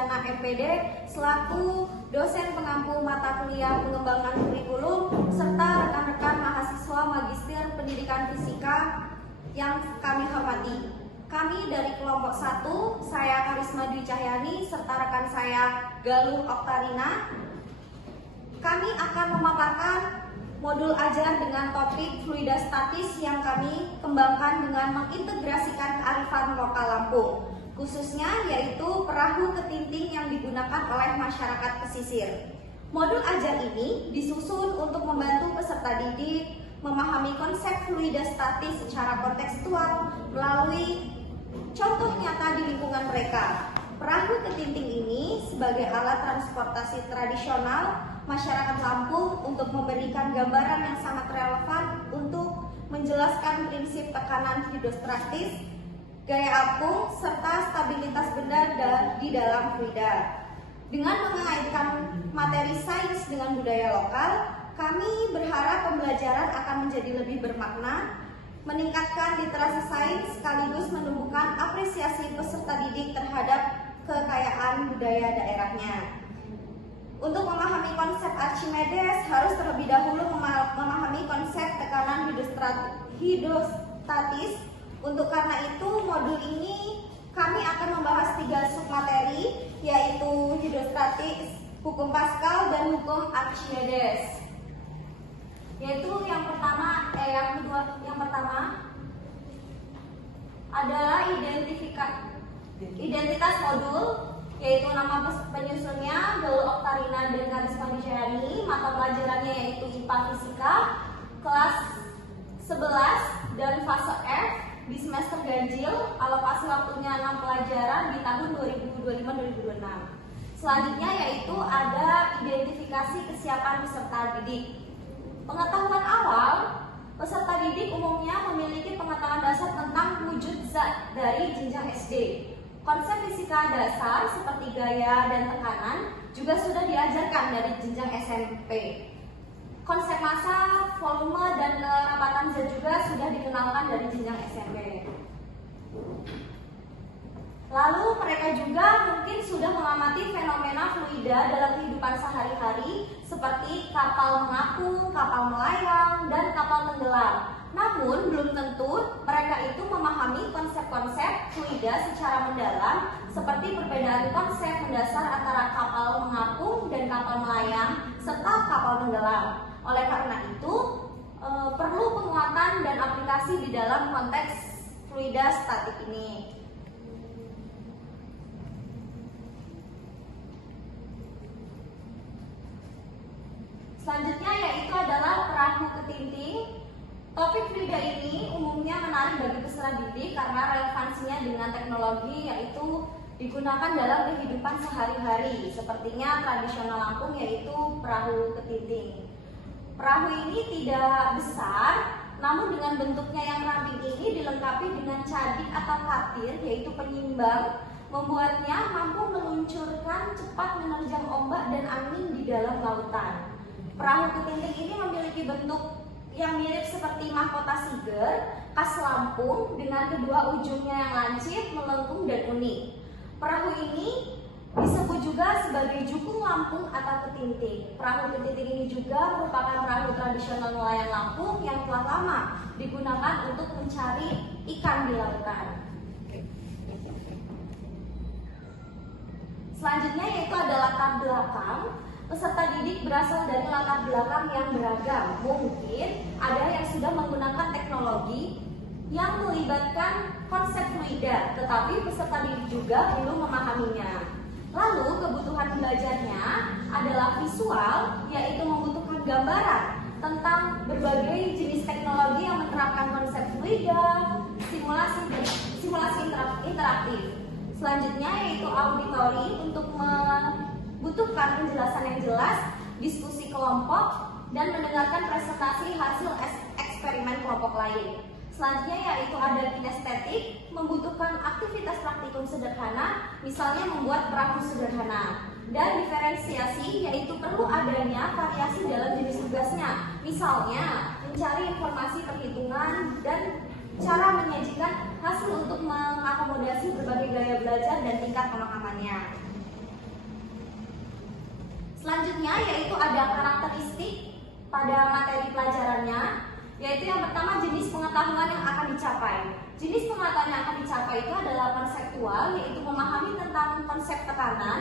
Luciana MPD selaku dosen pengampu mata kuliah pengembangan kurikulum serta rekan-rekan mahasiswa Magister Pendidikan Fisika yang kami hormati. Kami dari kelompok 1, saya Karisma Dwi Cahyani serta rekan saya Galuh Oktarina. Kami akan memaparkan modul ajar dengan topik fluida statis yang kami kembangkan dengan mengintegrasikan kearifan lokal Lampung, khususnya yaitu perahu ketinting yang digunakan oleh masyarakat pesisir. Modul ajar ini disusun untuk membantu peserta didik memahami konsep fluida statis secara kontekstual melalui contoh nyata di lingkungan mereka. Perahu ketinting ini sebagai alat transportasi tradisional masyarakat Lampung untuk memberikan gambaran yang sangat relevan untuk menjelaskan prinsip tekanan hidrostatis, gaya apung, serta stabilitas benda di dalam fluida. Dengan mengaitkan materi sains dengan budaya lokal, kami berharap pembelajaran akan menjadi lebih bermakna, meningkatkan literasi sains sekaligus menumbuhkan apresiasi peserta didik terhadap kekayaan budaya daerahnya. Untuk memahami konsep Archimedes harus terlebih dahulu memahami konsep tekanan hidrostatis. Untuk karena itu modul ini kami akan membahas 3 submateri, yaitu hidrostatis, hukum Pascal, dan hukum Archimedes. Yaitu yang pertama adalah identitas modul, yaitu nama penyusunnya Galuh Oktarina dan Karisma Dwi Cahyani. Mata pelajarannya yaitu IPA Fisika kelas 11 dan fase F di semester ganjil. Alokasi waktunya 6 pelajaran di tahun 2025-2026. Selanjutnya yaitu ada identifikasi kesiapan peserta didik. Pengetahuan awal, peserta didik umumnya memiliki pengetahuan dasar tentang wujud zat dari jenjang SD. Konsep fisika dasar seperti gaya dan tekanan juga sudah diajarkan dari jenjang SMP. Konsep massa, volume, dan kerapatan zat juga sudah dikenalkan dari jenjang SMP. Lalu mereka juga mungkin sudah mengamati fenomena fluida dalam kehidupan sehari-hari seperti kapal mengapung, kapal melayang, dan kapal tenggelam. Namun belum tentu mereka itu memahami konsep-konsep fluida secara mendalam seperti perbedaan konsep mendasar antara kapal mengapung dan kapal melayang serta kapal tenggelam. Oleh karena itu perlu penguatan dan aplikasi di dalam konteks fluida statik ini. Selanjutnya yaitu adalah perahu ketinting. Topik fluida ini umumnya menarik bagi peserta didik karena relevansinya dengan teknologi, yaitu digunakan dalam kehidupan sehari-hari, sepertinya tradisional Lampung yaitu perahu ketinting. Perahu ini tidak besar, namun dengan bentuknya yang ramping ini dilengkapi dengan cadik atau katir, yaitu penyimbang, membuatnya mampu meluncurkan cepat menerjang ombak dan angin di dalam lautan. Perahu ketinting ini memiliki bentuk yang mirip seperti mahkota siger khas Lampung dengan kedua ujungnya yang lancip, melengkung, dan unik. Perahu ini disebut juga sebagai jukung Lampung atau ketinting. Perahu ketinting ini juga merupakan perahu tradisional nelayan Lampung yang telah lama digunakan untuk mencari ikan di lautan. Selanjutnya yaitu adalah latar belakang. Peserta didik berasal dari latar belakang yang beragam. Mungkin ada yang sudah menggunakan teknologi yang melibatkan konsep fluida, tetapi peserta didik juga belum memahaminya. Lalu kebutuhan belajarnya adalah visual, yaitu membutuhkan gambaran tentang berbagai jenis teknologi yang menerapkan konsep fluida, simulasi interaktif. Selanjutnya yaitu auditori untuk membutuhkan penjelasan yang jelas, diskusi kelompok, dan mendengarkan presentasi hasil eksperimen kelompok lain. Selanjutnya yaitu ada kinestetik, membutuhkan aktivitas praktikum sederhana, misalnya membuat perahu sederhana. Dan diferensiasi, yaitu perlu adanya variasi dalam jenis tugasnya, misalnya mencari informasi perhitungan dan cara menyajikan hasil untuk mengakomodasi berbagai gaya belajar dan tingkat pemahamannya. Selanjutnya yaitu ada karakteristik pada materi pelajarannya, yaitu yang pertama jenis pengetahuan yang akan dicapai. Jenis pengetahuan yang akan dicapai itu adalah konseptual, yaitu memahami tentang konsep tekanan,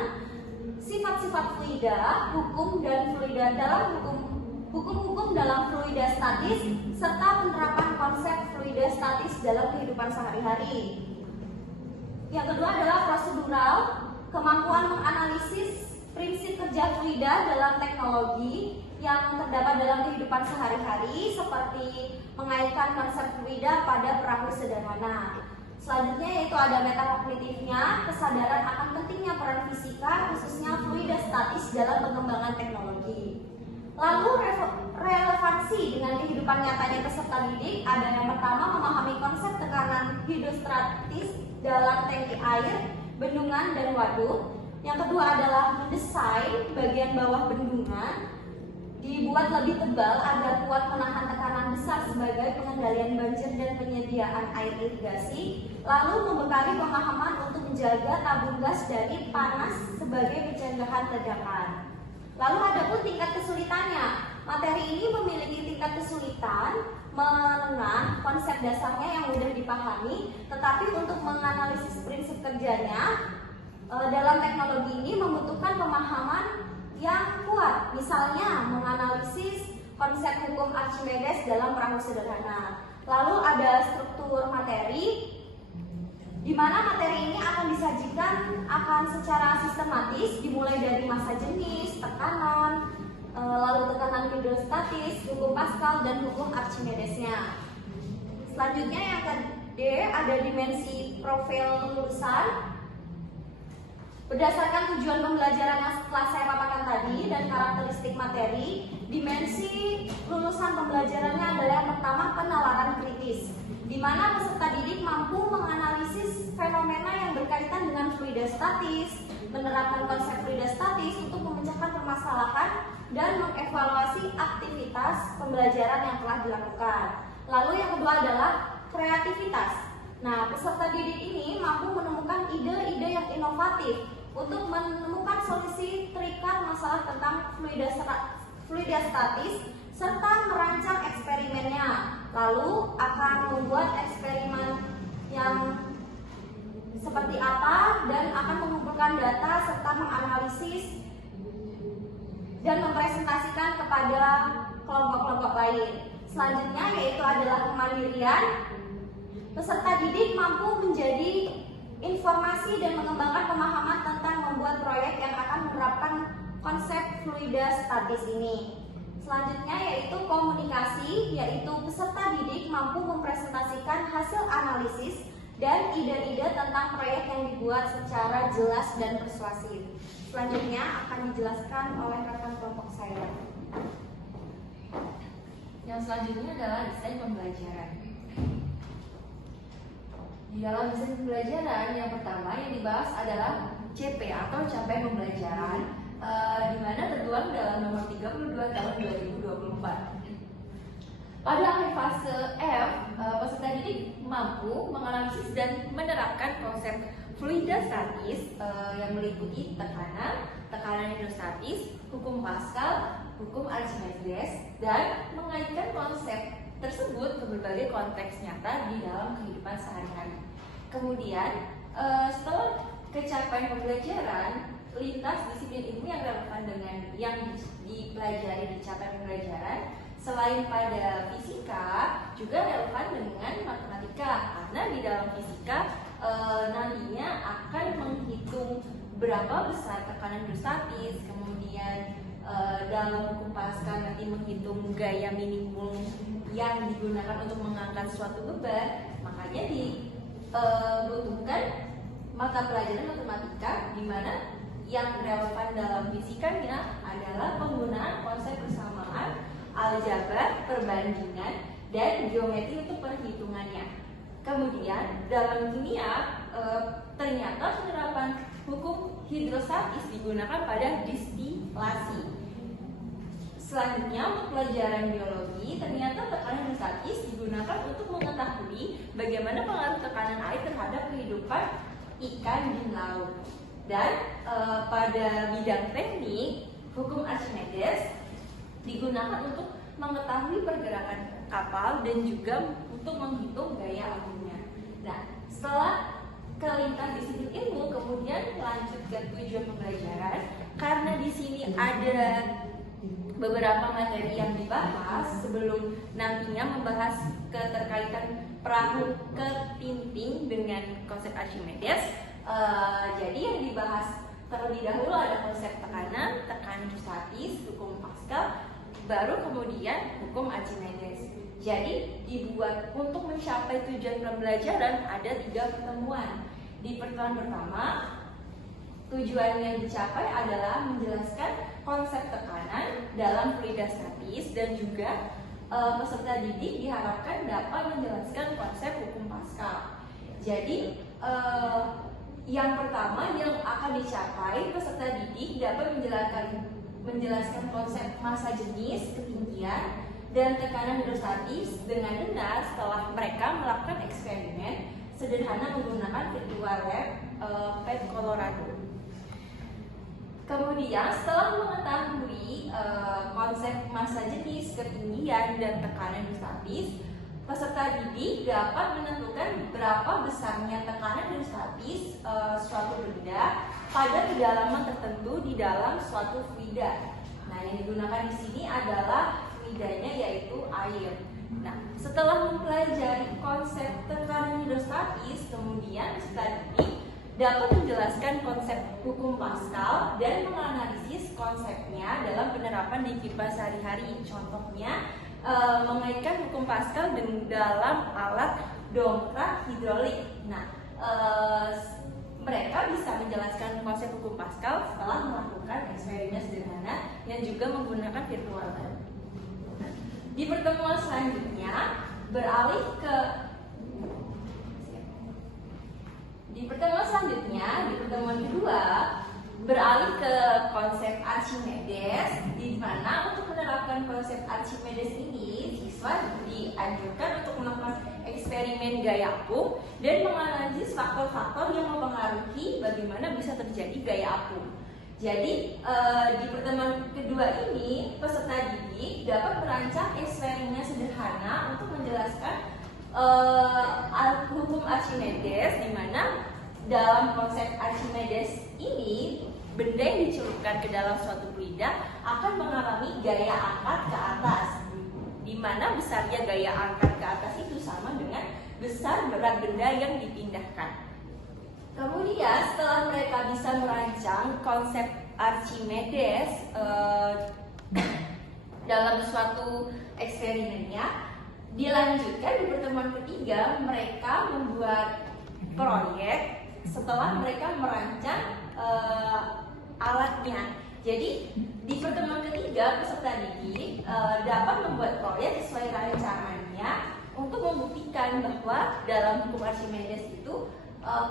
sifat-sifat fluida, hukum dan fluida dalam hukum-hukum dalam fluida statis, serta penerapan konsep fluida statis dalam kehidupan sehari-hari. Yang kedua adalah prosedural, kemampuan menganalisis prinsip kerja fluida dalam teknologi yang terdapat dalam kehidupan sehari-hari, seperti mengaitkan konsep fluida pada perahu sederhana. Selanjutnya yaitu ada metakognitifnya, kesadaran akan pentingnya peran fisika, khususnya fluida statis dalam pengembangan teknologi. Lalu relevansi dengan kehidupan nyatanya peserta didik, ada yang pertama memahami konsep tekanan hidrostatis dalam tangki air, bendungan, dan waduk. Yang kedua adalah mendesain bagian bawah bendungan dibuat lebih tebal agar kuat menahan tekanan besar sebagai pengendalian banjir dan penyediaan air irigasi. Lalu membekali pemahaman untuk menjaga tabung gas dari panas sebagai pencegahan ledakan. Lalu ada pun tingkat kesulitannya. Materi ini memiliki tingkat kesulitan menengah, konsep dasarnya yang mudah dipahami, tetapi untuk menganalisis prinsip kerjanya dalam teknologi ini membutuhkan pemahaman yang kuat, misalnya menganalisis konsep hukum Archimedes dalam perahu sederhana. Lalu ada struktur materi, di mana materi ini akan disajikan secara sistematis, dimulai dari massa jenis, tekanan, lalu tekanan hidrostatis, hukum Pascal, dan hukum Archimedesnya. Selanjutnya yang D ada dimensi profil lulusan. Berdasarkan tujuan pembelajaran yang telah saya paparkan tadi dan karakteristik materi, dimensi lulusan pembelajarannya adalah yang pertama penalaran kritis, di mana peserta didik mampu menganalisis fenomena yang berkaitan dengan fluida statis, menerapkan konsep fluida statis untuk memecahkan permasalahan dan mengevaluasi aktivitas pembelajaran yang telah dilakukan. Lalu yang kedua adalah kreativitas. Nah, peserta didik ini mampu menemukan ide-ide yang inovatif untuk menemukan solusi terikat masalah tentang fluida statis serta merancang eksperimennya. Lalu akan membuat eksperimen yang seperti apa dan akan mengumpulkan data serta menganalisis dan mempresentasikan kepada kelompok-kelompok lain. Selanjutnya yaitu adalah kemandirian. Peserta didik mampu menjadi informasi dan mengembangkan pemahaman tentang membuat proyek yang akan menerapkan konsep fluida statis ini. Selanjutnya yaitu komunikasi, yaitu peserta didik mampu mempresentasikan hasil analisis dan ide-ide tentang proyek yang dibuat secara jelas dan persuasif. Selanjutnya akan dijelaskan oleh rekan kelompok saya. Yang selanjutnya adalah desain pembelajaran. Di dalam desain pembelajaran yang pertama yang dibahas adalah CP atau capaian pembelajaran, di mana tertuang dalam nomor 32 tahun 2024. Pada akhir fase F, peserta didik mampu menganalisis dan menerapkan konsep fluida statis yang meliputi tekanan hidrostatis, hukum Pascal, hukum Archimedes, dan mengaitkan konsep tersebut ke berbagai konteks nyata di dalam kehidupan sehari-hari. Kemudian, setelah capaian pembelajaran, lintas disiplin ilmu yang relevan dengan yang dipelajari di capaian pembelajaran, selain pada fisika, juga relevan dengan matematika, karena di dalam fisika nantinya akan menghitung berapa besar tekanan hidrostatis, kemudian dalam hukum Pascal nanti menghitung gaya minimum yang digunakan untuk mengangkat suatu beban. Makanya dibutuhkan mata pelajaran matematika, di mana yang relevan dalam fisikanya adalah penggunaan konsep persamaan, aljabar, perbandingan, dan geometri untuk perhitungannya. Kemudian dalam kimia ternyata penerapan hukum hidrostatis digunakan pada distilasi. Selanjutnya untuk pelajaran biologi, ternyata tekanan hidrostatis digunakan untuk mengetahui bagaimana pengaruh tekanan air terhadap kehidupan ikan di laut. Dan pada bidang teknik, Hukum Archimedes digunakan untuk mengetahui pergerakan kapal dan juga untuk menghitung gaya apungnya. Nah, setelah kelintas disiplin ilmu, kemudian lanjut ke tujuan pembelajaran. Karena di sini ada beberapa materi yang dibahas sebelum nantinya membahas keterkaitan perahu ketinting dengan konsep Archimedes. Jadi yang dibahas terlebih dahulu ada konsep tekanan statis, hukum Pascal, baru kemudian hukum Archimedes. Jadi dibuat untuk mencapai tujuan pembelajaran ada 3 pertemuan. Di pertemuan pertama, tujuan yang dicapai adalah menjelaskan konsep tekanan dalam fluida statis dan juga peserta didik diharapkan dapat menjelaskan konsep hukum Pascal. Jadi yang pertama yang akan dicapai, peserta didik dapat menjelaskan konsep massa jenis, ketinggian, dan tekanan hidrostatis dengan benar setelah mereka melakukan eksperimen sederhana menggunakan virtual lab PET Colorado. Kemudian setelah mengetahui konsep massa jenis, ketinggian, dan tekanan hidrostatis, peserta didik dapat menentukan berapa besarnya tekanan hidrostatis suatu benda pada kedalaman tertentu di dalam suatu fluida. Nah, yang digunakan di sini adalah fluidanya yaitu air. Nah, setelah mempelajari konsep tekanan hidrostatis, kemudian peserta didik dapat menjelaskan konsep hukum Pascal dan menganalisis konsepnya dalam penerapan di kehidupan sehari-hari. Contohnya, mengaitkan hukum Pascal dalam alat dongkrak hidrolik. Nah, mereka bisa menjelaskan konsep hukum Pascal setelah melakukan eksperimen sederhana yang juga menggunakan virtual lab. Di pertemuan selanjutnya di pertemuan kedua beralih ke konsep Archimedes, di mana untuk menerapkan konsep Archimedes ini siswa dianjurkan untuk melakukan eksperimen gaya apung dan menganalisis faktor-faktor yang mempengaruhi bagaimana bisa terjadi gaya apung. Jadi di pertemuan kedua ini peserta didik dapat merancang eksperimen sederhana untuk menjelaskan hukum Archimedes, di mana dalam konsep Archimedes ini benda yang dicelupkan ke dalam suatu fluida akan mengalami gaya angkat ke atas, di mana besarnya gaya angkat ke atas itu sama dengan besar berat benda yang dipindahkan. Kemudian setelah mereka bisa merancang konsep Archimedes dalam suatu eksperimennya, dilanjutkan di pertemuan ketiga mereka membuat proyek setelah mereka merancang alatnya. Jadi di pertemuan ketiga peserta didik dapat membuat proyek sesuai rancangannya untuk membuktikan bahwa dalam hukum Archimedes itu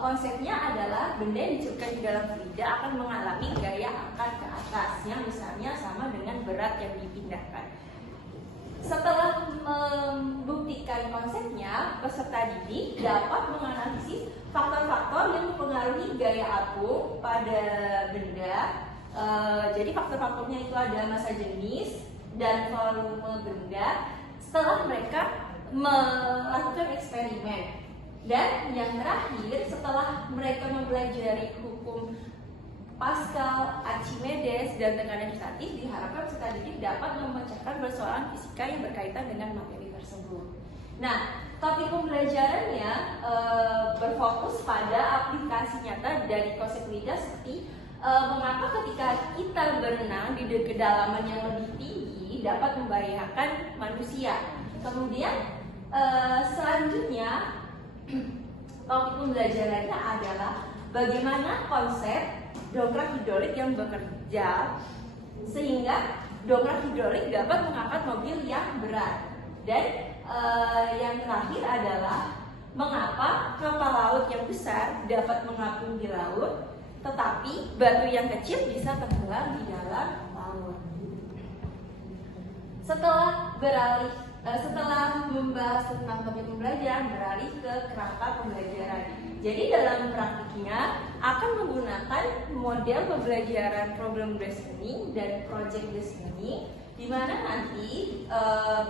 konsepnya adalah benda yang dicelupkan di dalam fluida akan mengalami gaya angkat ke atas yang besarnya sama dengan berat yang dipindahkan. Setelah membuktikan konsepnya, peserta didik dapat menganalisis faktor-faktor yang mempengaruhi gaya apung pada benda. Jadi faktor-faktornya itu ada massa jenis dan volume benda setelah mereka melakukan eksperimen. Dan yang terakhir, setelah mereka mempelajari hukum Pascal, Archimedes, dan tekanan statis, diharapkan peserta didik dapat memecahkan persoalan fisika yang berkaitan dengan materi tersebut. Nah, topik pembelajarannya berfokus pada aplikasi nyata dari konsep fluida seperti mengapa ketika kita berenang di kedalaman yang lebih tinggi dapat membahayakan manusia. Kemudian selanjutnya topik pembelajarannya adalah bagaimana konsep dongkrak hidrolik yang bekerja sehingga dongkrak hidrolik dapat mengangkat mobil yang berat. Dan yang terakhir adalah mengapa kapal laut yang besar dapat mengapung di laut, tetapi batu yang kecil bisa tenggelam di dalam laut. Setelah membahas tentang topik pembelajaran, beralih ke kerangka pembelajaran. Jadi dalam praktiknya akan menggunakan model pembelajaran problem based learning dan project based learning, di mana nanti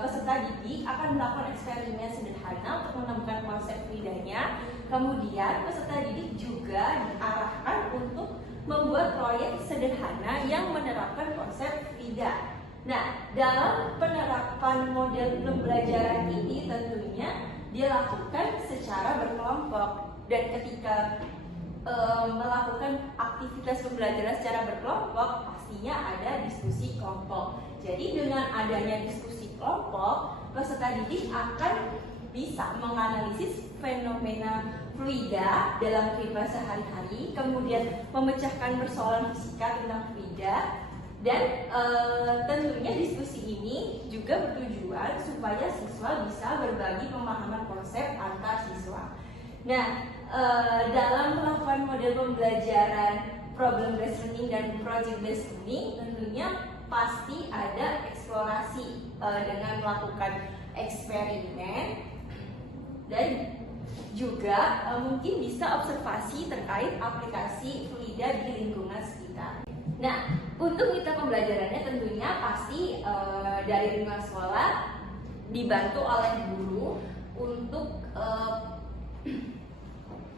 peserta didik akan melakukan eksperimen sederhana untuk menemukan konsep FRIDA-nya. Kemudian peserta didik juga diarahkan untuk membuat proyek sederhana yang menerapkan konsep FRIDA. Nah, dalam penerapan model pembelajaran ini tentunya dilakukan secara berkelompok, dan ketika melakukan aktivitas pembelajaran secara berkelompok pastinya ada diskusi kelompok. Jadi dengan adanya diskusi kelompok, peserta didik akan bisa menganalisis fenomena fluida dalam kehidupan sehari-hari, kemudian memecahkan persoalan fisika tentang fluida, dan tentunya diskusi ini juga bertujuan supaya siswa bisa berbagi pemahaman konsep antar siswa. Nah, dalam melakukan model pembelajaran problem based learning dan project based learning, tentunya pasti ada eksplorasi dengan melakukan eksperimen, dan juga mungkin bisa observasi terkait aplikasi fluida di lingkungan sekitar. Nah, untuk mitra pembelajarannya tentunya pasti dari lingkungan sekolah dibantu oleh guru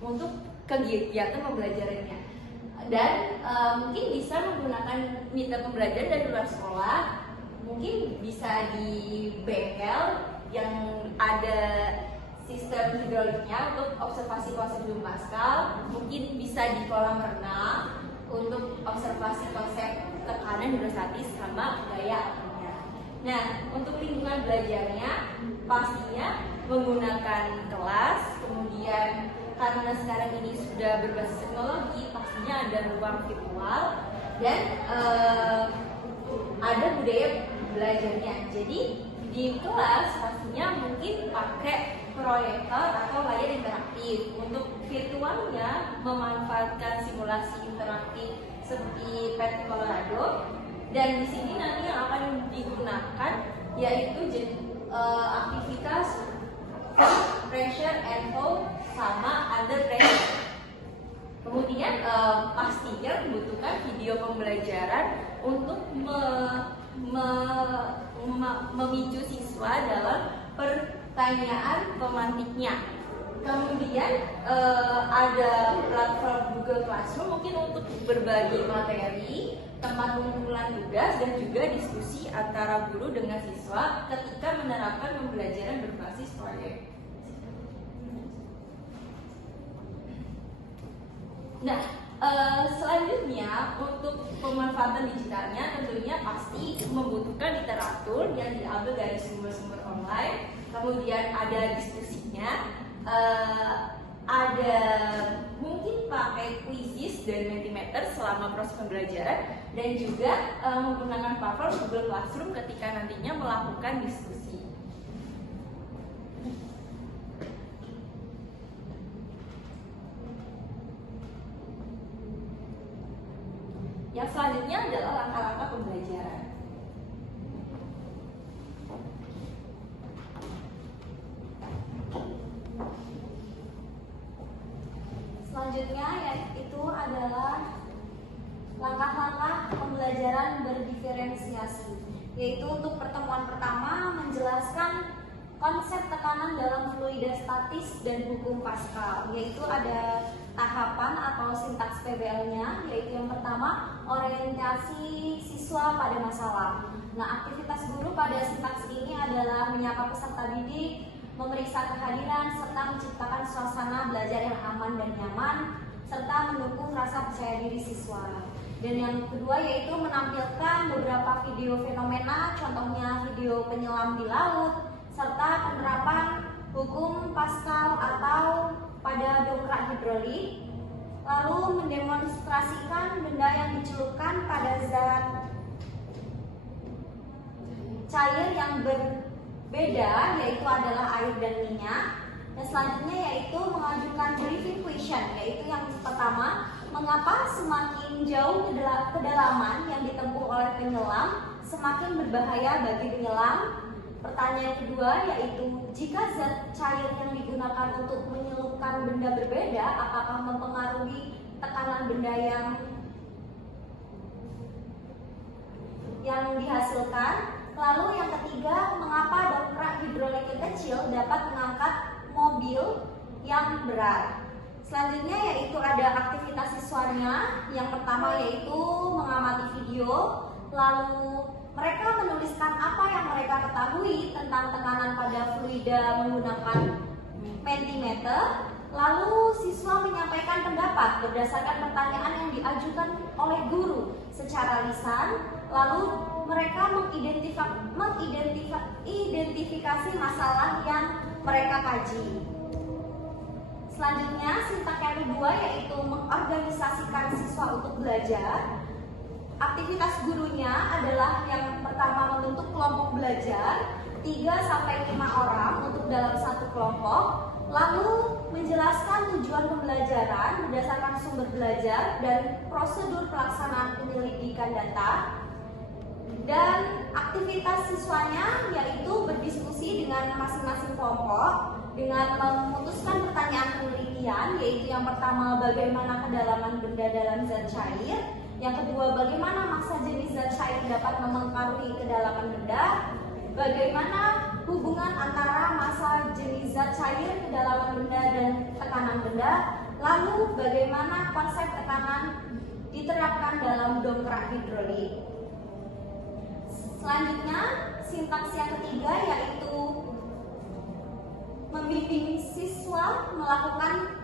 untuk kegiatan pembelajarannya, dan mungkin bisa menggunakan mitra pembelajaran dari luar sekolah, mungkin bisa di bengkel yang ada sistem hidroliknya untuk observasi konsep Zoom Pascal, mungkin bisa di kolam renang untuk observasi konsep tekanan hidrostatis sama gaya apinya. Nah, untuk lingkungan belajarnya pastinya menggunakan kelas, kemudian karena sekarang ini sudah berbasis teknologi, pastinya ada ruang virtual, dan ada budaya belajarnya. Jadi di kelas pastinya mungkin pakai proyektor atau layar interaktif. Untuk virtualnya memanfaatkan simulasi interaktif seperti PET Colorado, dan di sini nanti yang akan digunakan yaitu aktivitas pressure and flow sama under pressure. Kemudian pastinya membutuhkan video pembelajaran untuk memicu siswa dalam pertanyaan pemantiknya. Kemudian ada platform Google Classroom mungkin untuk berbagi materi, tempat pengumpulan tugas, dan juga diskusi antara guru dengan siswa ketika menerapkan pembelajaran berbasis proyek. Nah, selanjutnya untuk pemanfaatan digitalnya tentunya pasti membutuhkan literatur yang diambil dari sumber-sumber online, kemudian ada diskusinya, ada mungkin pakai quizzes dan Mentimeter selama proses pembelajaran, dan juga menggunakan platform Google Classroom ketika nantinya melakukan diskusi. Yang selanjutnya adalah langkah-langkah pembelajaran. Selanjutnya yaitu adalah langkah-langkah pembelajaran berdiferensiasi, yaitu untuk pertemuan pertama menjelaskan konsep tekanan dalam fluida statis dan hukum Pascal, yaitu ada tahapan atau sintaks PBL-nya, yaitu yang pertama orientasi siswa pada masalah. Nah, aktivitas guru pada sintaks ini adalah menyapa peserta didik, memeriksa kehadiran, serta menciptakan suasana belajar yang aman dan nyaman, serta mendukung rasa percaya diri siswa. Dan yang kedua yaitu menampilkan beberapa video fenomena, contohnya video penyelam di laut, serta penerapan hukum Pascal atau pada dongkrak hidrolik, lalu mendemonstrasikan benda yang dicelupkan pada zat cair yang berbeda, yaitu adalah air dan minyak. Dan selanjutnya yaitu mengajukan briefing question, yaitu yang pertama, mengapa semakin jauh kedalaman yang ditempuh oleh penyelam semakin berbahaya bagi penyelam. Pertanyaan kedua yaitu, jika zat cair yang digunakan untuk menyelupkan benda berbeda, apakah mempengaruhi tekanan benda yang yang dihasilkan. Lalu yang ketiga, mengapa dongkrak hidrolik yang kecil dapat mengangkat mobil yang berat. Selanjutnya yaitu ada aktivitas siswanya. Yang pertama yaitu mengamati video, lalu mereka menuliskan apa yang mereka ketahui tentang tekanan pada fluida menggunakan mentimeter. Lalu siswa menyampaikan pendapat berdasarkan pertanyaan yang diajukan oleh guru secara lisan. Lalu mereka mengidentifikasi masalah yang mereka kaji. Selanjutnya, sintak yang kedua yaitu mengorganisasikan siswa untuk belajar. Aktivitas gurunya adalah yang pertama membentuk kelompok belajar 3-5 orang untuk dalam satu kelompok, lalu menjelaskan tujuan pembelajaran berdasarkan sumber belajar dan prosedur pelaksanaan penyelidikan data. Dan aktivitas siswanya yaitu berdiskusi dengan masing-masing kelompok dengan memutuskan pertanyaan penelitian, yaitu yang pertama bagaimana kedalaman benda dalam zat cair, yang kedua bagaimana massa jenis zat cair dapat mempengaruhi kedalaman benda, bagaimana hubungan antara massa jenis zat cair, kedalaman benda dan tekanan benda, lalu bagaimana konsep tekanan diterapkan dalam dongkrak hidrolik. Selanjutnya, sintaks yang ketiga yaitu membimbing siswa melakukan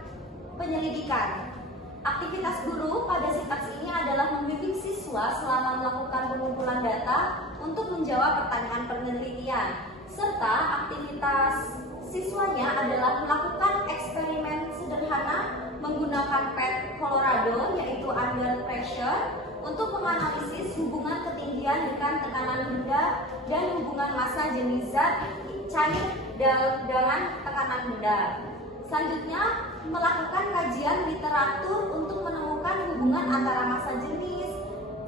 penyelidikan. Aktivitas guru pada sintaks ini adalah membimbing siswa selama melakukan pengumpulan data untuk menjawab pertanyaan penelitian, serta aktivitas siswanya adalah melakukan eksperimen sederhana menggunakan pet Colorado yaitu under pressure untuk menganalisis hubungan ketinggian dengan tekanan benda dan hubungan massa jenis zat cair dengan tekanan benda. Selanjutnya, melakukan kajian literatur untuk menemukan hubungan antara massa jenis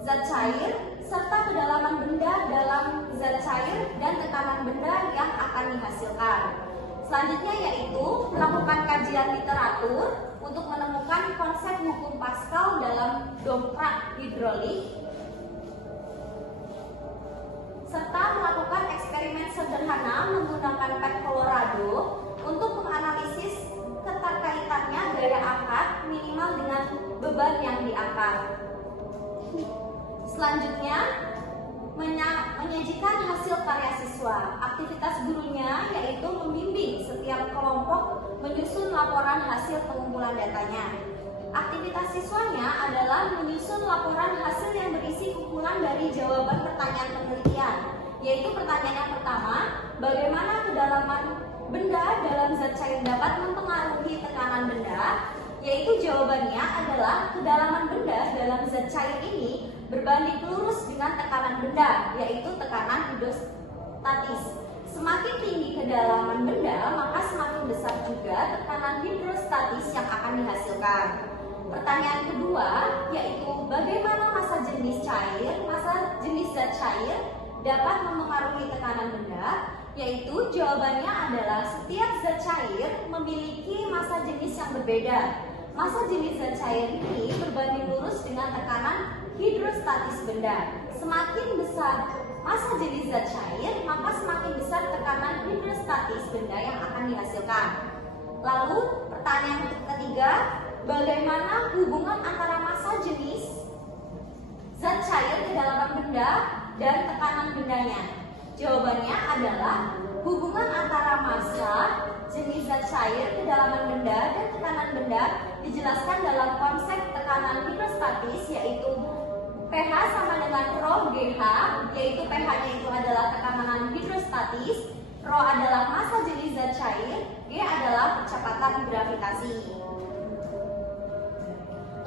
zat cair serta kedalaman benda dalam zat cair dan tekanan benda yang akan dihasilkan. Selanjutnya yaitu melakukan kajian literatur untuk menemukan konsep hukum Pascal dalam dongkrak hidrolik, serta melakukan eksperimen sederhana menggunakan pet Colorado untuk menganalisis keterkaitannya gaya angkat minimal dengan beban yang diangkat. Selanjutnya, menyajikan hasil karya siswa. Aktivitas gurunya yaitu membimbing setiap kelompok menyusun laporan hasil pengumpulan datanya. Aktivitas siswanya adalah menyusun laporan hasil yang berisi kumpulan dari jawaban pertanyaan penelitian, yaitu pertanyaan yang pertama, bagaimana kedalaman benda dalam zat cair dapat mempengaruhi tekanan benda, yaitu jawabannya adalah kedalaman benda dalam zat cair ini berbanding lurus dengan tekanan benda, yaitu tekanan hidrostatis. Semakin tinggi kedalaman benda, maka semakin besar juga tekanan hidrostatis yang akan dihasilkan. Pertanyaan kedua yaitu bagaimana massa jenis zat cair dapat mempengaruhi tekanan benda, yaitu jawabannya adalah setiap zat cair memiliki massa jenis yang berbeda. Massa jenis zat cair ini berbanding lurus dengan tekanan hidrostatis benda. Semakin besar massa jenis zat cair, maka semakin besar tekanan hidrostatis benda yang akan dihasilkan. Lalu pertanyaan ketiga, bagaimana hubungan antara massa jenis zat cair kedalaman benda dan tekanan bendanya? Jawabannya adalah hubungan antara massa jenis zat cair kedalaman benda dan tekanan benda dijelaskan dalam konsep tekanan hidrostatis, yaitu pH sama dengan rho GH, yaitu pH-nya itu adalah tekanan hidrostatis, rho adalah massa jenis zat cair, G adalah kecepatan gravitasi.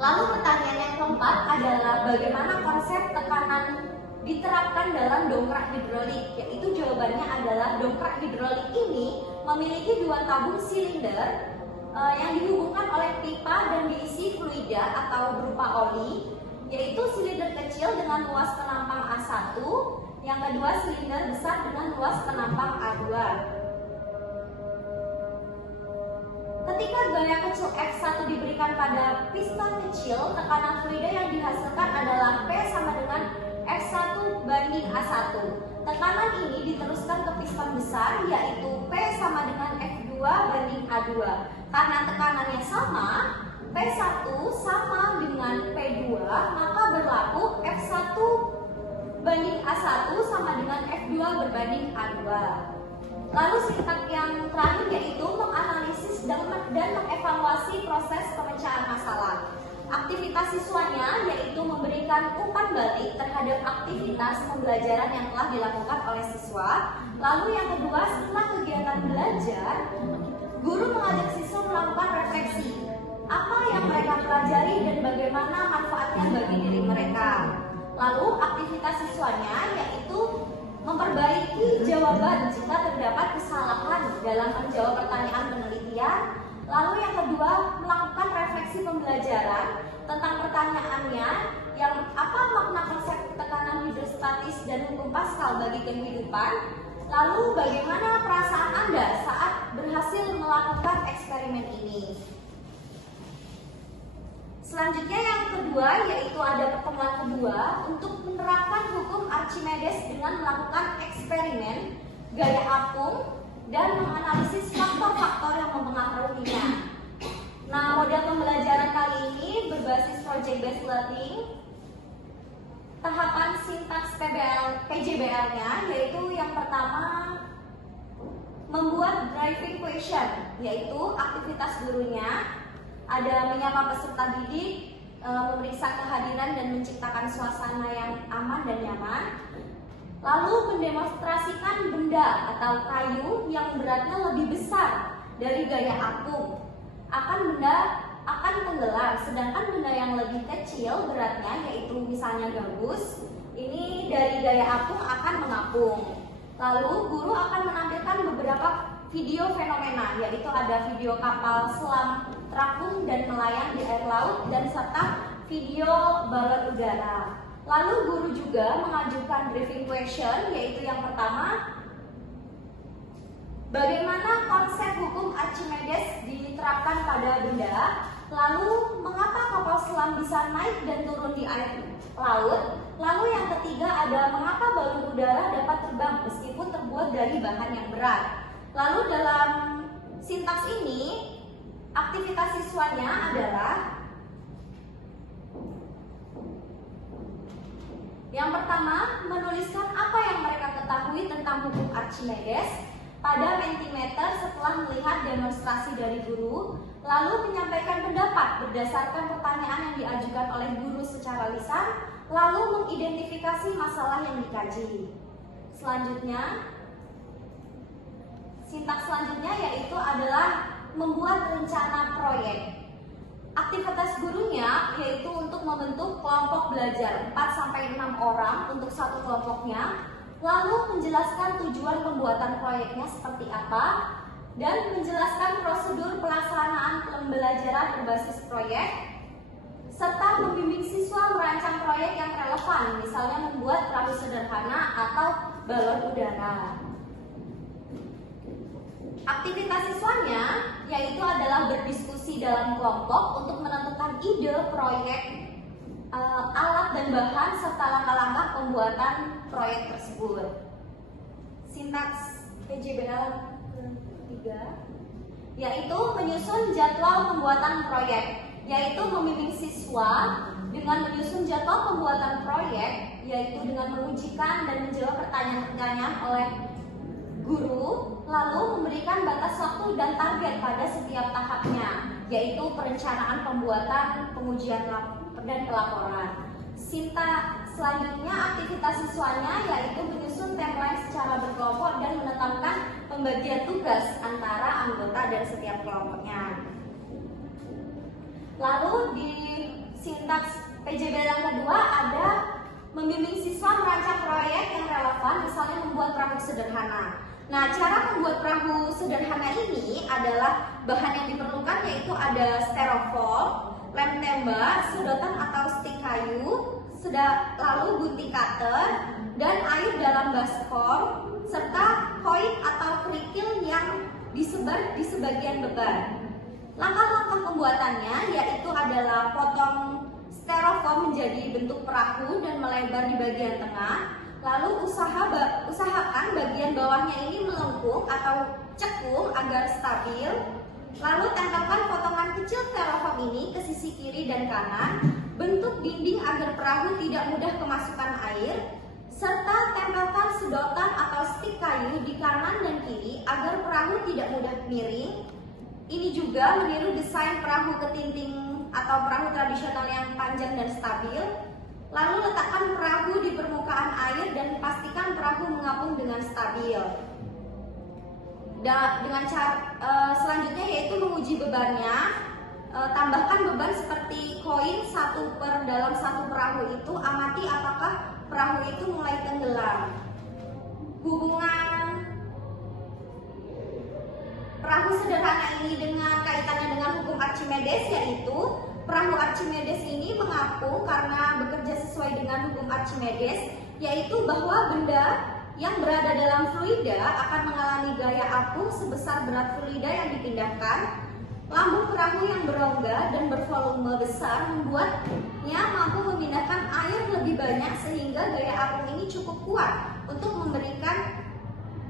Lalu pertanyaan yang keempat adalah bagaimana konsep tekanan diterapkan dalam dongkrak hidrolik, yaitu jawabannya adalah dongkrak hidrolik ini memiliki dua tabung silinder yang dihubungkan oleh pipa dan diisi fluida atau berupa oli, yaitu silinder kecil dengan luas penampang A1, yang kedua silinder besar dengan luas penampang A2. Ketika gaya kecil X1 diberikan pada piston kecil, tekanan fluida yang dihasilkan adalah P sama dengan X1 banding Persamaan ini diteruskan ke piston besar, yaitu P sama dengan F2 banding A2. Karena tekanannya sama, P1 sama dengan P2, maka berlaku F1 banding A1 sama dengan F2 berbanding A2. Lalu sintaks yang terakhir yaitu menganalisis dan mengevaluasi proses pemecahan masalah. Aktivitas siswanya yaitu memberikan umpan balik terhadap aktivitas pembelajaran yang telah dilakukan oleh siswa. Lalu yang kedua, setelah kegiatan belajar, guru mengajak siswa melakukan refleksi. Apa yang mereka pelajari dan bagaimana manfaatnya bagi diri mereka. Lalu aktivitas siswanya yaitu memperbaiki jawaban jika terdapat kesalahan dalam menjawab pertanyaan penelitian. Lalu yang kedua, melakukan refleksi pembelajaran tentang pertanyaannya, yang apa makna konsep tekanan hidrostatis dan hukum Pascal bagi kehidupan. Lalu bagaimana perasaan Anda saat berhasil melakukan eksperimen ini. Selanjutnya yang kedua yaitu ada pertemuan kedua untuk menerapkan hukum Archimedes dengan melakukan eksperimen gaya apung dan menganalisis faktor-faktor yang mempengaruhinya. Nah, model pembelajaran kali ini berbasis project based learning. Tahapan sintaks PJBL-nya yaitu yang pertama membuat driving question, yaitu aktivitas gurunya ada menyapa peserta didik, memeriksa kehadiran dan menciptakan suasana yang aman dan nyaman. Lalu mendemonstrasikan benda atau kayu yang beratnya lebih besar dari gaya apung. Benda akan tenggelam, sedangkan benda yang lebih kecil beratnya yaitu misalnya gabus, ini dari gaya apung akan mengapung. Lalu guru akan menampilkan beberapa video fenomena, yaitu ada video kapal selam terapung dan melayang di air laut dan serta video balon udara. Lalu guru juga mengajukan briefing question, yaitu yang pertama, bagaimana konsep hukum Archimedes diterapkan pada benda. Lalu mengapa kapal selam bisa naik dan turun di air laut. Lalu yang ketiga ada mengapa balon udara dapat terbang meskipun terbuat dari bahan yang berat. Lalu dalam sintaks ini aktivitas siswanya adalah yang pertama, menuliskan apa yang mereka ketahui tentang hukum Archimedes pada Mentimeter setelah melihat demonstrasi dari guru, lalu menyampaikan pendapat berdasarkan pertanyaan yang diajukan oleh guru secara lisan, lalu mengidentifikasi masalah yang dikaji. Selanjutnya, sintaks selanjutnya yaitu adalah membuat rencana proyek. Aktivitas gurunya yaitu untuk membentuk kelompok belajar 4-6 orang untuk satu kelompoknya, lalu menjelaskan tujuan pembuatan proyeknya seperti apa, dan menjelaskan prosedur pelaksanaan pembelajaran berbasis proyek, serta membimbing siswa merancang proyek yang relevan, misalnya membuat perahu sederhana atau balon udara. Aktivitas siswanya yaitu adalah berdiskusi dalam kelompok untuk menentukan ide, proyek, alat dan bahan serta langkah-langkah pembuatan proyek tersebut. Sintaks PJBL ketiga yaitu menyusun jadwal pembuatan proyek, yaitu membimbing siswa dengan menyusun jadwal pembuatan proyek, yaitu dengan mengujikan dan menjawab pertanyaan-pertanyaan oleh guru, lalu memberikan batas waktu dan target pada setiap tahapnya, yaitu perencanaan pembuatan, pengujian dan pelaporan. Selanjutnya aktivitas siswanya yaitu menyusun timeline secara berkelompok dan menetapkan pembagian tugas antara anggota dan setiap kelompoknya. Lalu di sintaks PJBL yang kedua ada membimbing siswa merancang proyek yang relevan, misalnya membuat perahu sederhana. Nah, cara membuat perahu sederhana ini adalah bahan yang diperlukan yaitu ada styrofoam, lem tembak, sedotan atau stik kayu, lalu gunting cutter, dan air dalam baskom, serta koin atau kerikil yang disebar di sebagian beban. Langkah-langkah pembuatannya yaitu adalah potong styrofoam menjadi bentuk perahu dan melebar di bagian tengah, Lalu usahakan bagian bawahnya ini melengkung atau cekung agar stabil. Lalu tempelkan potongan kecil styrofoam ini ke sisi kiri dan kanan. Bentuk dinding agar perahu tidak mudah kemasukan air. Serta tempelkan sedotan atau stik kayu di kanan dan kiri agar perahu tidak mudah miring. Ini juga meniru desain perahu ketinting atau perahu tradisional yang panjang dan stabil. Lalu letakkan perahu di permukaan air dan pastikan perahu mengapung dengan stabil. Dengan cara selanjutnya yaitu menguji bebannya. Tambahkan beban seperti koin 1 dalam 1 perahu itu. Amati apakah perahu itu mulai tenggelam. Hubungan perahu sederhana ini dengan kaitannya dengan hukum Archimedes, yaitu perahu Archimedes ini mengapung karena bekerja sesuai dengan hukum Archimedes, yaitu bahwa benda yang berada dalam fluida akan mengalami gaya apung sebesar berat fluida yang dipindahkan. Lambung perahu yang berongga dan bervolume besar membuatnya mampu memindahkan air lebih banyak sehingga gaya apung ini cukup kuat untuk memberikan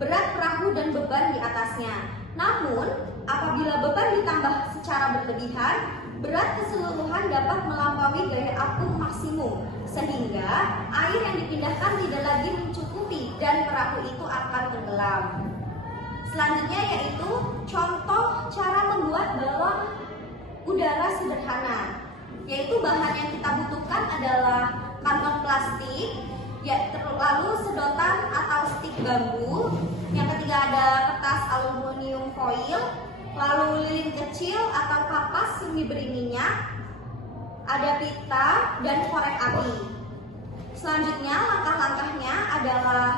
berat perahu dan beban di atasnya. Namun, apabila beban ditambah secara berlebihan, berat keseluruhan dapat melampaui gaya apung maksimum, sehingga air yang dipindahkan tidak lagi mencukupi dan perahu itu akan tenggelam. Selanjutnya yaitu contoh cara membuat balon udara sederhana, yaitu bahan yang kita butuhkan adalah kantong plastik, lalu sedotan atau stik bambu. Yang ketiga ada kertas aluminium foil, lalu lilin kecil atau kapas yang diberi minyak, ada pita dan korek api. Selanjutnya langkah-langkahnya adalah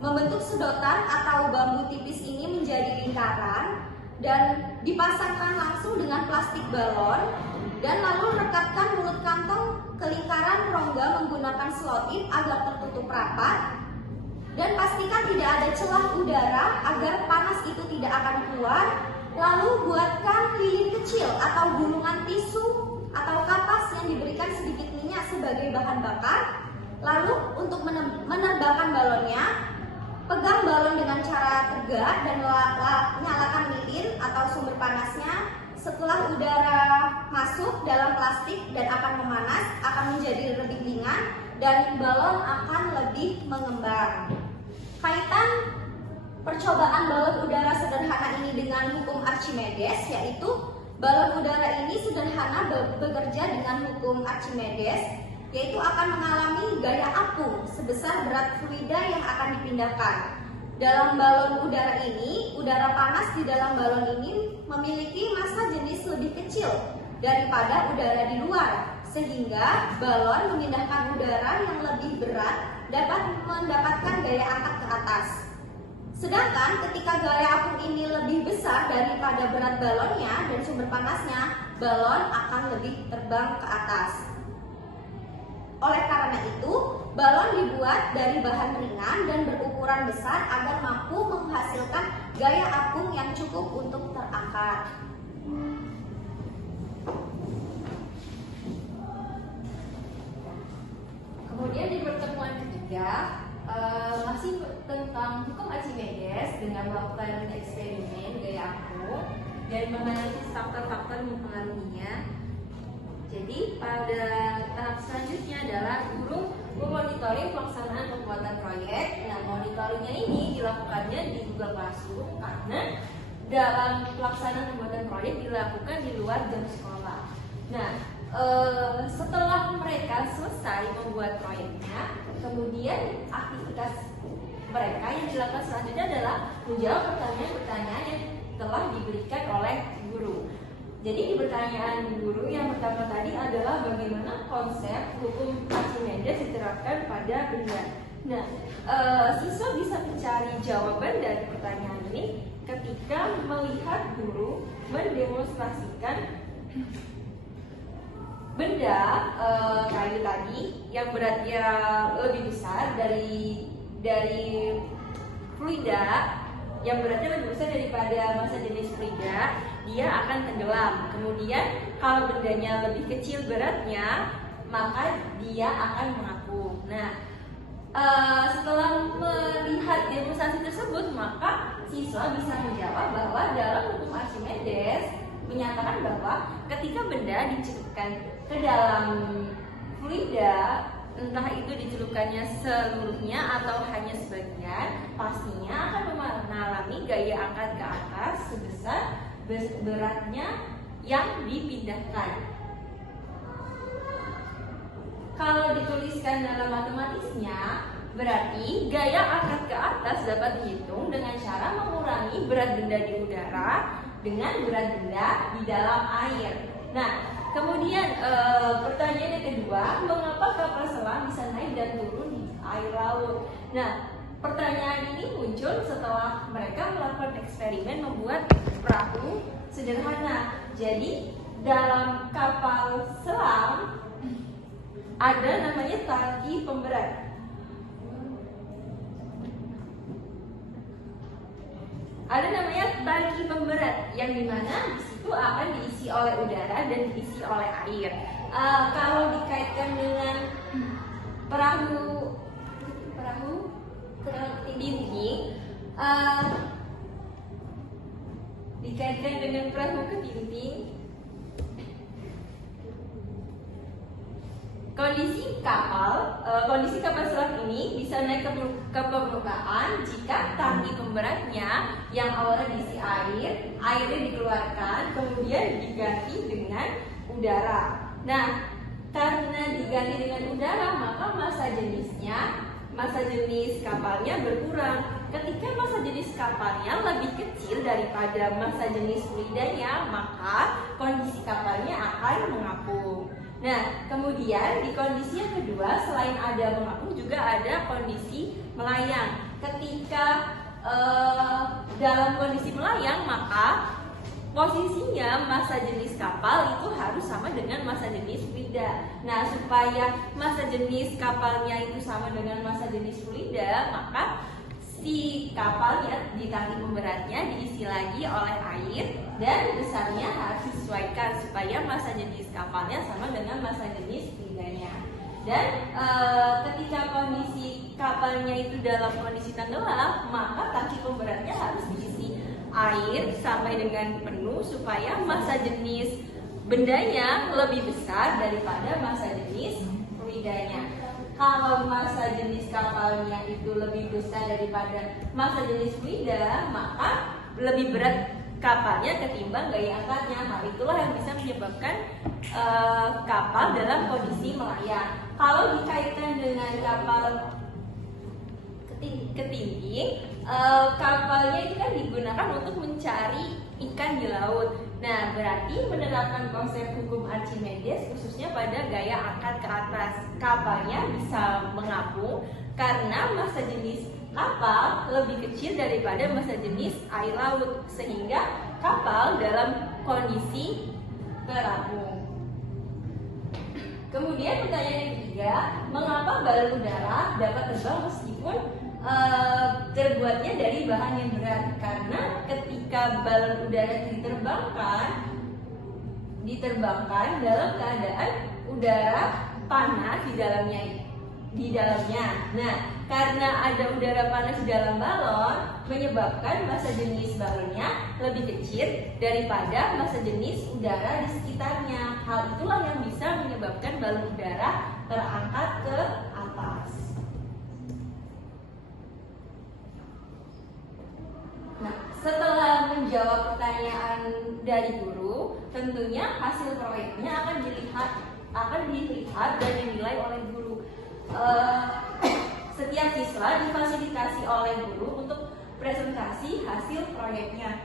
membentuk sedotan atau bambu tipis ini menjadi lingkaran dan dipasangkan langsung dengan plastik balon, dan lalu rekatkan mulut kantong ke lingkaran rongga menggunakan selotip agar tertutup rapat, dan pastikan tidak ada celah udara agar panas itu tidak akan keluar. Lalu buatkan lilin kecil atau gulungan tisu atau kapas yang diberikan sedikit minyak sebagai bahan bakar. Lalu untuk menerbangkan balonnya, pegang balon dengan cara tegak dan nyalakan lilin atau sumber panasnya. Setelah udara masuk dalam plastik dan akan memanas, akan menjadi lebih ringan dan balon akan lebih mengembang. Kaitan percobaan balon udara sederhana ini dengan hukum Archimedes, yaitu balon udara ini sederhana bekerja dengan hukum Archimedes, yaitu akan mengalami gaya apung sebesar berat fluida yang akan dipindahkan. Dalam balon udara ini, udara panas di dalam balon ini memiliki massa jenis lebih kecil daripada udara di luar, sehingga balon memindahkan udara yang lebih berat dapat mendapatkan gaya angkat ke atas. Sedangkan ketika gaya apung ini lebih besar daripada berat balonnya dan sumber panasnya, balon akan lebih terbang ke atas. Oleh karena itu, balon dibuat dari bahan ringan dan berukuran besar agar mampu menghasilkan gaya apung yang cukup untuk terangkat. Kemudian di pertemuan ketiga, masih tentang hukum Archimedes dengan melakukan eksperimen gaya apung dan menganalisis faktor-faktor yang mempengaruhinya. Jadi pada tahap selanjutnya adalah guru memonitoring pelaksanaan pembuatan proyek. Nah, monitoringnya ini dilakukannya di Google Classroom karena dalam pelaksanaan pembuatan proyek dilakukan di luar jam sekolah. Nah, setelah mereka selesai membuat proyeknya, kemudian aktivitas mereka yang dilakukan selanjutnya adalah menjawab pertanyaan-pertanyaan yang telah diberikan oleh guru. Jadi di pertanyaan guru yang pertama tadi adalah bagaimana konsep hukum Archimedes diterapkan pada benda. Nah, siswa bisa mencari jawaban dari pertanyaan ini ketika melihat guru mendemonstrasikan benda kayu tadi yang beratnya lebih besar dari fluida, yang beratnya lebih besar daripada massa jenis fluida, dia akan tenggelam. Kemudian kalau bendanya lebih kecil beratnya, maka dia akan mengapung. Nah, Setelah melihat demonstrasi tersebut, maka siswa bisa menjawab bahwa dalam hukum Archimedes menyatakan bahwa ketika benda dicelupkan ke dalam fluida, entah itu dicelupkannya seluruhnya atau hanya sebagian, pastinya akan mengalami gaya angkat ke atas sebesar beratnya yang dipindahkan. Kalau dituliskan dalam matematisnya, berarti gaya angkat ke atas dapat dihitung dengan cara mengurangi berat benda di udara dengan berat benda di dalam air. Nah, kemudian pertanyaan yang kedua, mengapa kapal selam bisa naik dan turun di air laut? Nah, pertanyaan ini muncul setelah mereka melakukan eksperimen membuat perahu sederhana. Jadi, dalam kapal selam ada namanya tangki pemberat. Ada namanya tangki pemberat yang dimana di situ akan diisi oleh udara dan diisi oleh air. Kalau dikaitkan dengan perahu ketinting, dikaitkan dengan perahu ketinting, kondisi kapal selam ini bisa naik ke permukaan jika tangki pemberatnya yang awalnya diisi airnya dikeluarkan, kemudian diganti dengan udara. Nah, karena diganti dengan udara, maka massa jenis kapalnya berkurang. Ketika massa jenis kapalnya lebih kecil daripada massa jenis fluidanya, maka kondisi kapalnya akan mengapung. Nah, kemudian di kondisi yang kedua, selain ada mengapung juga ada kondisi melayang. Ketika dalam kondisi melayang, maka posisinya massa jenis kapal itu harus sama dengan massa jenis fluida. Nah, supaya massa jenis kapalnya itu sama dengan massa jenis fluida, maka si kapalnya di tangki pemberatnya diisi lagi oleh air dan besarnya harus disesuaikan supaya massa jenis kapalnya sama dengan massa jenis fluidanya. Dan ketika kondisi kapalnya itu dalam kondisi tenggelam, maka tangki pemberatnya harus diisi air sampai dengan penuh supaya massa jenis bendanya lebih besar daripada massa jenis fluidanya. Kalau massa jenis kapalnya itu lebih besar daripada massa jenis fluida, maka lebih berat kapalnya ketimbang gaya angkatnya. Hal itulah yang bisa menyebabkan kapal dalam kondisi melayang. Kalau dikaitkan dengan kapal ketinting, kapalnya itu kan digunakan untuk mencari ikan di laut. Nah, berarti menerapkan konsep hukum Archimedes khususnya pada gaya angkat ke atas. Kapalnya bisa mengapung karena massa jenis kapal lebih kecil daripada massa jenis air laut, sehingga kapal dalam kondisi terapung. Kemudian pertanyaan yang ketiga, mengapa balon udara dapat terbang meskipun terbuatnya dari bahan yang berat? Karena ketika balon udara itu diterbangkan dalam keadaan udara panas di dalamnya. Nah, karena ada udara panas di dalam balon, menyebabkan massa jenis balonnya lebih kecil daripada massa jenis udara di sekitarnya. Hal itulah yang bisa menyebabkan balon udara terangkat ke atas. Nah, setelah menjawab pertanyaan dari guru, tentunya hasil proyeknya akan dilihat dan dinilai oleh guru. Setiap siswa difasilitasi oleh guru untuk presentasi hasil proyeknya.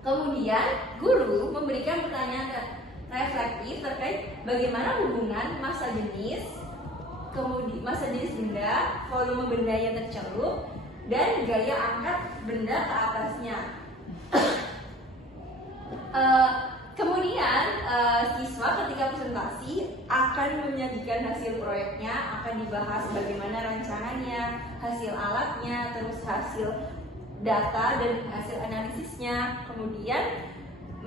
Kemudian guru memberikan pertanyaan reflektif terkait bagaimana hubungan massa jenis benda, volume benda yang tercelup, dan gaya angkat benda ke atasnya. Kemudian siswa ketika presentasi akan menyajikan hasil proyeknya, akan dibahas bagaimana rancangannya, hasil alatnya, terus hasil data dan hasil analisisnya. Kemudian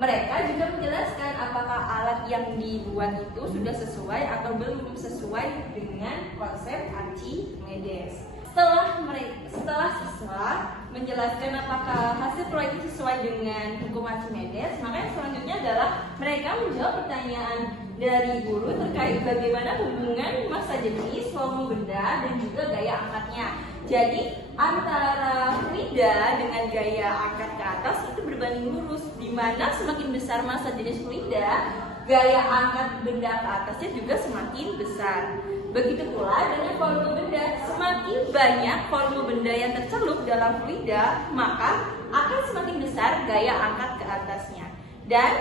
Mereka juga menjelaskan apakah alat yang dibuat itu sudah sesuai atau belum sesuai dengan konsep Archimedes. Setelah siswa menjelaskan apakah hasil proyek itu sesuai dengan hukum Archimedes, maka yang selanjutnya adalah mereka menjawab pertanyaan dari guru terkait bagaimana hubungan massa jenis, volume benda, dan juga gaya angkatnya. Jadi antara fluida dengan gaya angkat ke atas itu berbanding lurus, di mana semakin besar massa jenis fluida, gaya angkat benda ke atasnya juga semakin besar. Begitu pula dengan volume benda, semakin banyak volume benda yang tercelup dalam fluida, maka akan semakin besar gaya angkat ke atasnya. Dan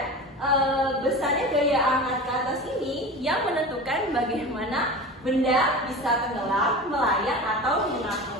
besarnya gaya angkat ke atas ini yang menentukan bagaimana benda bisa tenggelam, melayang, atau mengapung.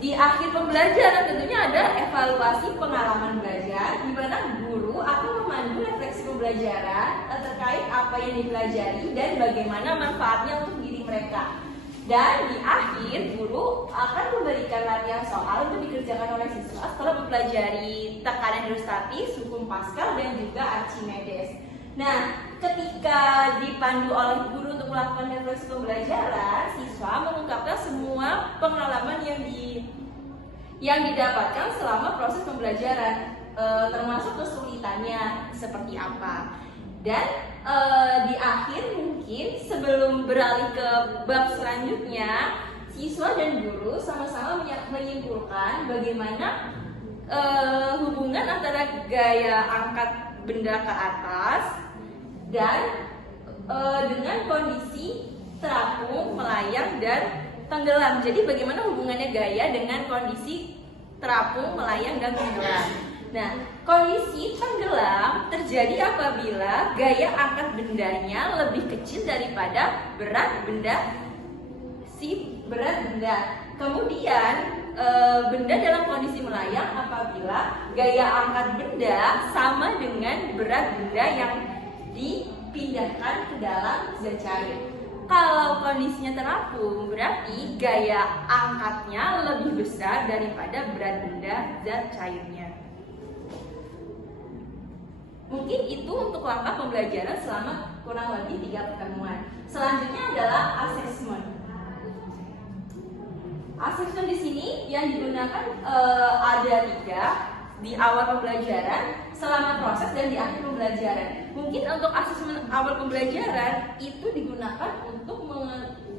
Di akhir pembelajaran tentunya ada evaluasi pengalaman belajar, di mana guru akan memandu refleksi pembelajaran terkait apa yang dipelajari dan bagaimana manfaatnya untuk diri mereka. Dan di akhir guru akan memberikan latihan soal untuk dikerjakan oleh siswa setelah mempelajari tekanan hidrostatis, hukum Pascal, dan juga Archimedes. Nah, ketika dipandu oleh guru untuk melakukan refleksi pembelajaran, siswa mengungkapkan semua pengalaman yang didapatkan selama proses pembelajaran, termasuk kesulitannya seperti apa. Dan di akhir mungkin sebelum beralih ke bab selanjutnya, siswa dan guru sama-sama menyimpulkan bagaimana hubungan antara gaya angkat benda ke atas dan dengan kondisi terapung, melayang, dan tenggelam. Jadi bagaimana hubungannya gaya dengan kondisi terapung, melayang, dan tenggelam. Nah, kondisi tenggelam terjadi apabila gaya angkat bendanya lebih kecil daripada berat benda. Kemudian benda dalam kondisi melayang apabila gaya angkat benda sama dengan berat benda yang dipindahkan ke dalam zat cair. Kalau kondisinya terapung, berarti gaya angkatnya lebih besar daripada berat benda zat cairnya. Mungkin itu untuk langkah pembelajaran selama kurang lebih 3 pertemuan. Selanjutnya adalah assessment. Assessment di sini yang digunakan ada 3 di awal pembelajaran, selama proses, dan di akhir pembelajaran. Mungkin untuk asesmen awal pembelajaran itu digunakan untuk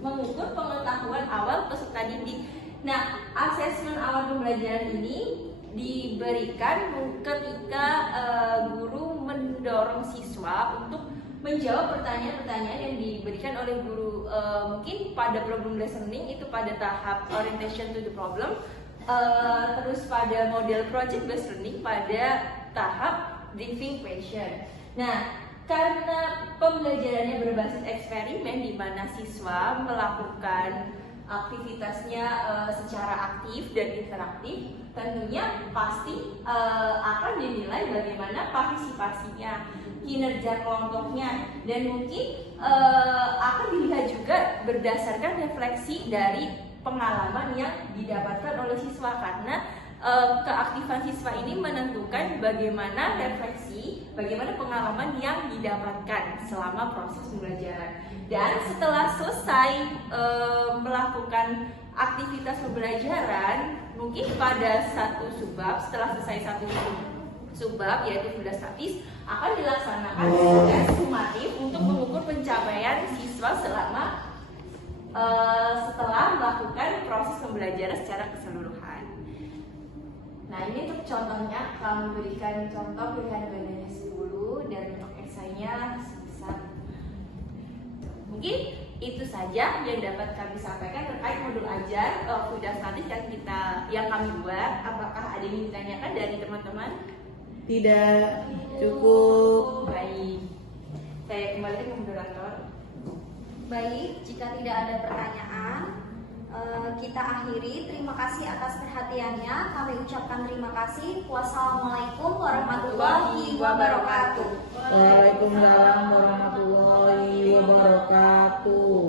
mengukur pengetahuan awal peserta didik. Nah, asesmen awal pembelajaran ini diberikan ketika guru mendorong siswa untuk menjawab pertanyaan-pertanyaan yang diberikan oleh guru. Mungkin pada problem listening itu pada tahap orientation to the problem, terus pada model project based learning pada tahap briefing question. Nah, karena pembelajarannya berbasis eksperimen di mana siswa melakukan aktivitasnya secara aktif dan interaktif, tentunya pasti akan dinilai bagaimana partisipasinya, kinerja kelompoknya, dan mungkin akan dilihat juga berdasarkan refleksi dari pengalaman yang didapatkan oleh siswa, karena keaktifan siswa ini menentukan bagaimana refleksi, bagaimana pengalaman yang didapatkan selama proses pembelajaran. Dan setelah selesai melakukan aktivitas pembelajaran, mungkin pada satu subbab, setelah selesai satu subbab yaitu hidrostatis, akan dilaksanakan tes sumatif untuk mengukur pencapaian siswa selama setelah melakukan proses pembelajaran secara keseluruhan. Nah, ini untuk contohnya, kami berikan contoh pilihan bandanya 10 dan untuk esainya sebesar. Mungkin itu saja yang dapat kami sampaikan terkait modul ajar hidrostatis yang kami buat. Apakah ada yang ditanyakan dari teman-teman? Tidak, cukup. Baik, saya kembali ke moderator. Baik, jika tidak ada pertanyaan, kita akhiri. Terima kasih atas perhatiannya. Kami ucapkan terima kasih. Wassalamualaikum warahmatullahi wabarakatuh. Waalaikumsalam warahmatullahi wabarakatuh.